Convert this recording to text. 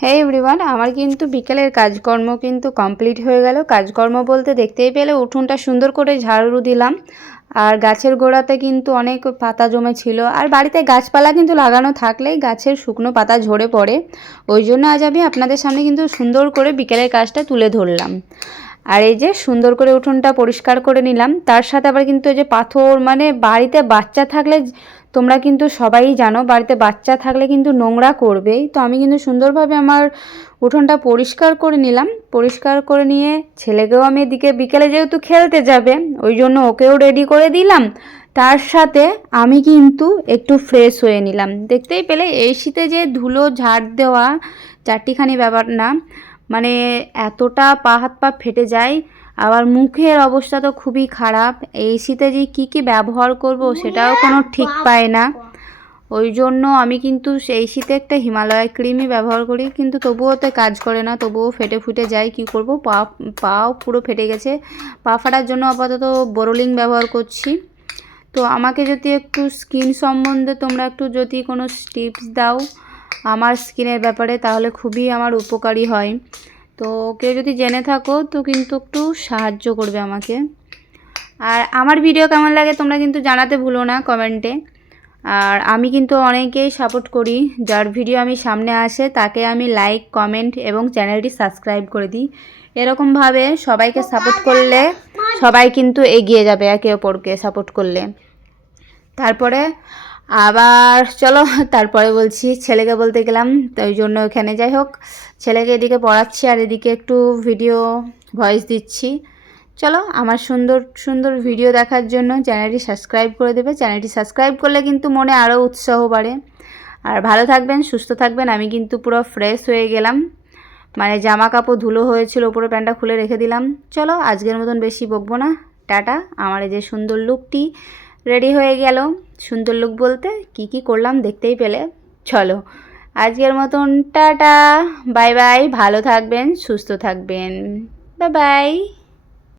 হে everyone, আমার কিন্তু বিকেলের কাজকর্ম কিন্তু কমপ্লিট হয়ে গেল। কাজকর্ম বলতে দেখতেই পেলে উঠোনটা সুন্দর করে ঝাড়ু দিলাম, আর গাছের গোড়াতে কিন্তু অনেক পাতা জমে ছিল। আর বাড়িতে গাছপালা কিন্তু লাগানো থাকলেই গাছের শুকনো পাতা ঝরে পড়ে, ওই জন্য আজ আমি আপনাদের সামনে কিন্তু সুন্দর করে বিকেলের কাজটা তুলে ধরলাম। আর এই যে সুন্দর করে উঠোনটা পরিষ্কার করে নিলাম, তার সাথে আবার কিন্তু এই যে পাথর, মানে বাড়িতে বাচ্চা থাকলে তোমরা কিন্তু সবাই জানো বাড়িতে বাচ্চা থাকলে কিন্তু নোংরা করবেই। তো আমি কিন্তু সুন্দরভাবে আমার উঠোনটা পরিষ্কার করে নিলাম। পরিষ্কার করে নিয়ে ছেলেকেও আমি এদিকে বিকেলে যেহেতু খেলতে যাবে ওই জন্য ওকেও রেডি করে দিলাম, তার সাথে আমি কিন্তু একটু ফ্রেশ হয়ে নিলাম। দেখতেই পেলে এই শীতে যে ধুলো ঝাড় দেওয়া চারটিখানি ব্যাপার না, মানে এতটা পা হাত পা ফেটে যায়। আবার মুখের অবস্থা তো খুবই খারাপ। এই শীতে যে কী ব্যবহার করব সেটাও কোনো ঠিক পায় না। ওই জন্য আমি কিন্তু সেই শীতে একটা হিমালয় ক্রিমই ব্যবহার করি, কিন্তু তবুও তো কাজ করে না, তবুও ফেটে ফুটে যায়। কি করব, পাও পুরো ফেটে গেছে। পা ফাটার জন্য আপাতত বোরোলিন ব্যবহার করছি। তো আমাকে যদি একটু স্কিন সম্বন্ধে তোমরা একটু যদি কোনো টিপস দাও আমার স্কিনের ব্যাপারে, তাহলে খুবই আমার উপকারী হয়। তো কেউ যদি জেনে থাকো তো কিন্তু একটু সাহায্য করবে আমাকে। আর আমার ভিডিও কেমন লাগে তোমরা কিন্তু জানাতে ভুলো না কমেন্টে। আর আমি কিন্তু অনেকেই সাপোর্ট করি, যার ভিডিও আমি সামনে আসে তাকে আমি লাইক কমেন্ট এবং চ্যানেলটি সাবস্ক্রাইব করে দিই। এরকমভাবে সবাইকে সাপোর্ট করলে সবাই কিন্তু এগিয়ে যাবে, একে অপরকে সাপোর্ট করলে। তারপরে আবার চলো তারপরে বলছি, ছেলেকে বলতে গেলাম, তো ওই জন্য ওখানে যাই হোক, ছেলেকে এদিকে পড়াচ্ছি আর এদিকে একটু ভিডিও ভয়েস দিচ্ছি। চলো, আমার সুন্দর সুন্দর ভিডিও দেখার জন্য চ্যানেলটি সাবস্ক্রাইব করে দেবে। চ্যানেলটি সাবস্ক্রাইব করলে কিন্তু মনে আরও উৎসাহ বাড়ে। আর ভালো থাকবেন, সুস্থ থাকবেন। আমি কিন্তু পুরো ফ্রেশ হয়ে গেলাম, মানে জামা কাপড় ধুলো হয়েছিল, উপরে প্যান্টটা খুলে রেখে দিলাম। চলো আজকের মতন বেশি বকবো না, টাটা। আমার এই যে সুন্দর লুকটি রেডি হয়ে গেল। সুন্দর লুক বলতে কি কি করলাম দেখতেই পেলে। চলো আজকের মতন টাটা, বাই বাই। ভালো থাকবেন, সুস্থ থাকবেন, বাই বাই।